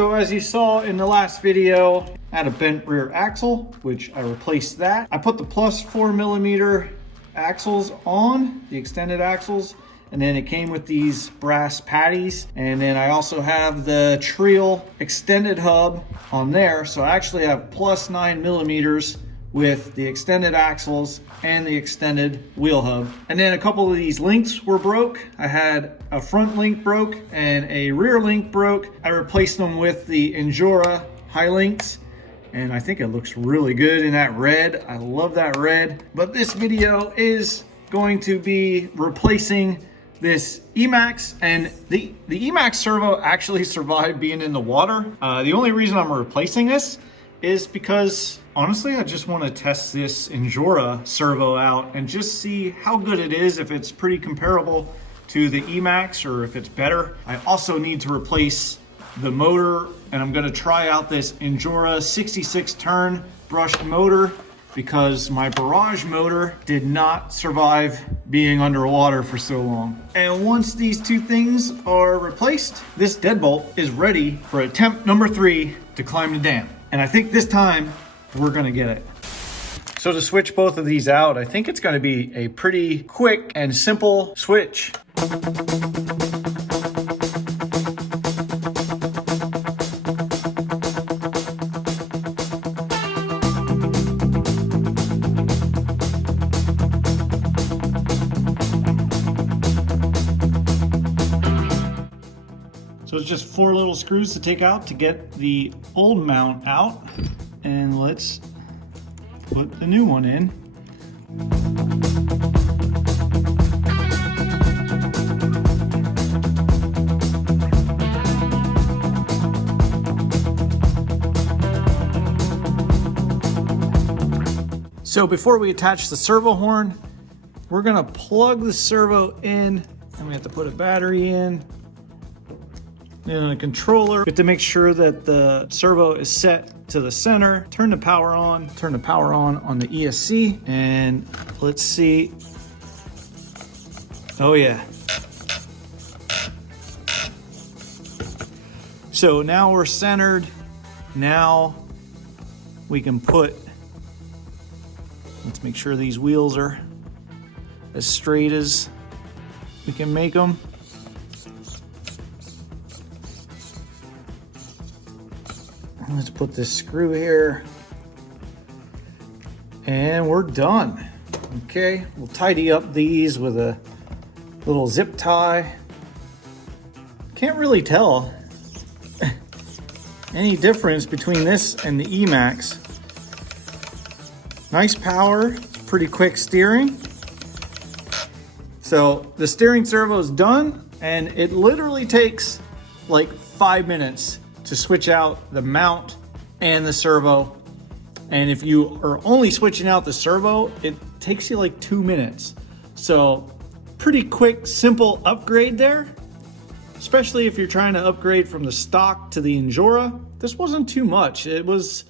So as you saw in the last video, I had a bent rear axle, which I replaced that. I put the plus 4mm axles on, the extended axles, and then it came with these brass patties. And then I also have the Trail extended hub on there. So I actually have plus 9mm with the extended axles and the extended wheel hub. And then a couple of these links were broke. I had a front link broke and a rear link broke. I replaced them with the Injora high links, and I think it looks really good in that red. I love that red. But this video is going to be replacing this Emax, and the Emax servo actually survived being in the water. The only reason I'm replacing this is because honestly, I just want to test this Injora servo out and just see how good it is, if it's pretty comparable to the Emax or if it's better. I also need to replace the motor, and I'm going to try out this Injora 66 turn brushed motor because my barrage motor did not survive being underwater for so long. And once these two things are replaced, this deadbolt is ready for attempt number 3 to climb the dam. And I think this time we're gonna get it. So to switch both of these out, I think it's gonna be a pretty quick and simple switch. So it's just 4 little screws to take out to get the old mount out. And let's put the new one in. So before we attach the servo horn, we're gonna plug the servo in, and we have to put a battery in. And a controller. We have to make sure that the servo is set to the center. Turn the power on on the ESC, and let's see. Oh yeah. So now we're centered. Now we can let's make sure these wheels are as straight as we can make them. Let's put this screw here, and we're done. Okay, we'll tidy up these with a little zip tie. Can't really tell any difference between this and the Emax. Nice power, pretty quick steering. So the steering servo is done, and it literally takes like 5 minutes to switch out the mount and the servo. And if you are only switching out the servo, it takes you like 2 minutes. So pretty quick, simple upgrade there, especially if you're trying to upgrade from the stock to the Injora. This wasn't too much. It was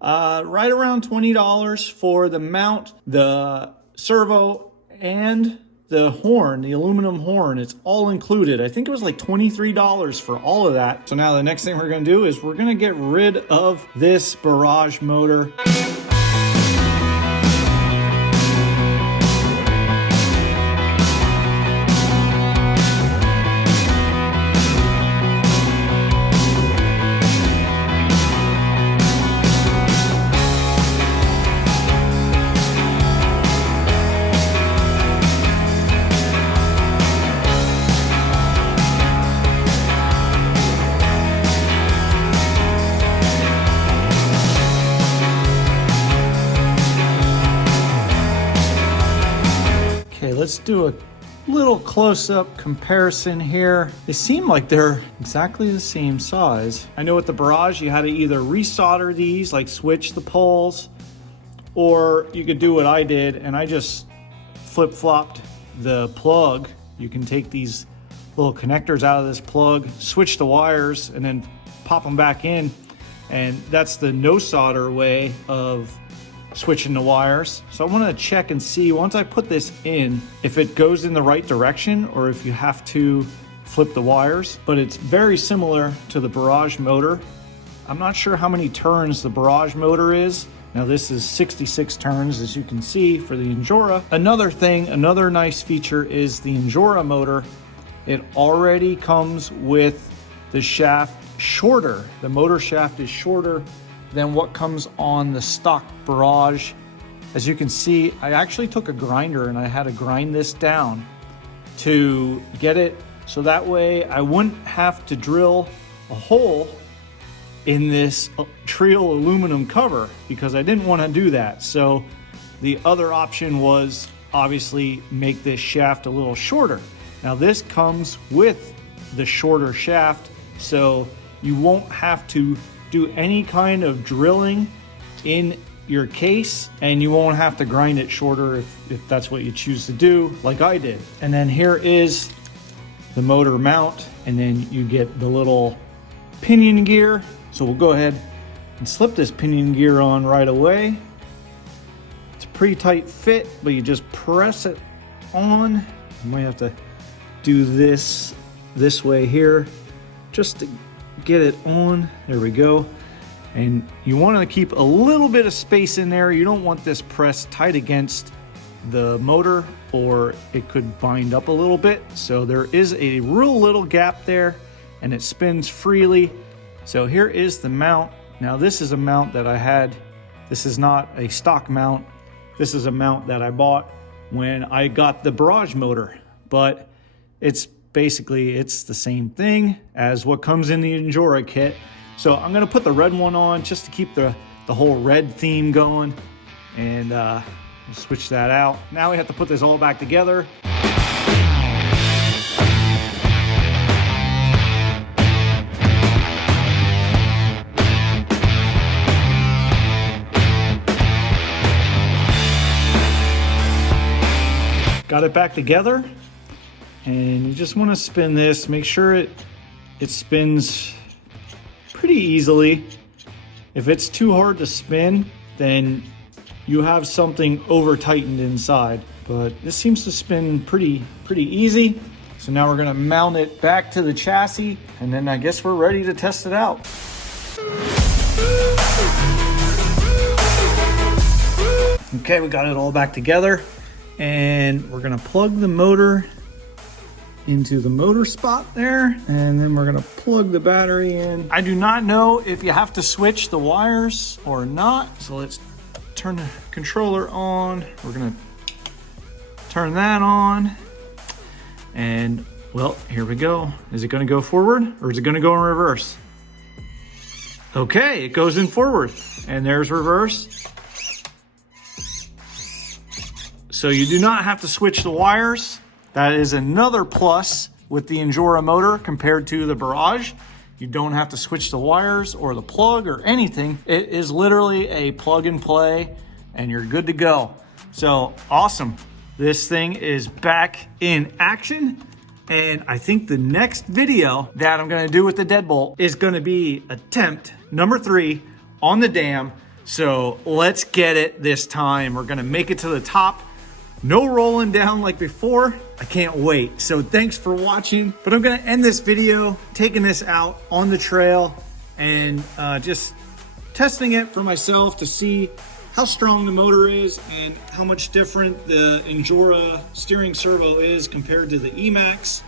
right around $20 for the mount, the servo, and the horn, the aluminum horn. It's all included. I think it was like $23 for all of that. So now the next thing we're gonna do is we're gonna get rid of this barrage motor. Okay, let's do a little close-up comparison here. They seem like they're exactly the same size. I know with the barrage, you had to either resolder these, like switch the poles, or you could do what I did, and I just flip-flopped the plug. You can take these little connectors out of this plug, switch the wires, and then pop them back in. And that's the no solder way of switching the wires. So I want to check and see, once I put this in, if it goes in the right direction or if you have to flip the wires, but it's very similar to the Barrage motor. I'm not sure how many turns the Barrage motor is. Now this is 66 turns, as you can see, for the Injora. Another nice feature is the Injora motor. It already comes with the shaft shorter. The motor shaft is shorter than what comes on the stock Barrage. As you can see, I actually took a grinder and I had to grind this down to get it so that way I wouldn't have to drill a hole in this Trio aluminum cover, because I didn't want to do that. So the other option was obviously make this shaft a little shorter. Now this comes with the shorter shaft, so you won't have to do any kind of drilling in your case, and you won't have to grind it shorter if that's what you choose to do, like I did. And then here is the motor mount, and then you get the little pinion gear. So we'll go ahead and slip this pinion gear on right away. It's a pretty tight fit, but you just press it on. You might have to do this way here just to get it on. There we go. And you want to keep a little bit of space in there. You don't want this pressed tight against the motor, or it could bind up a little bit. So there is a real little gap there, and it spins freely. So here is the mount. Now this is a mount that I had. This is not a stock mount. This is a mount that I bought when I got the Barrage motor, but it's the same thing as what comes in the Injora kit. So I'm gonna put the red one on just to keep the whole red theme going, and we'll switch that out. Now we have to put this all back together. Got it back together, and you just want to spin this. Make sure it spins pretty easily. If it's too hard to spin, then you have something over tightened inside, but this seems to spin pretty easy. So now we're going to mount it back to the chassis, and then I guess we're ready to test it out. Okay, we got it all back together. And we're gonna plug the motor into the motor spot there, and then we're gonna plug the battery in. I do not know if you have to switch the wires or not, so let's turn the controller on. We're gonna turn that on, and well, here we go. Is it gonna go forward, or is it gonna go in reverse? Okay, it goes in forward, and there's reverse. So you do not have to switch the wires. That is another plus with the Injora motor compared to the Barrage. You don't have to switch the wires or the plug or anything. It is literally a plug and play, and you're good to go. So awesome. This thing is back in action. And I think the next video that I'm gonna do with the Deadbolt is gonna be attempt number 3 on the dam. So let's get it this time. We're gonna make it to the top. No rolling down like before. I can't wait. So thanks for watching, but I'm gonna end this video taking this out on the trail and just testing it for myself to see how strong the motor is and how much different the Injora steering servo is compared to the Emax.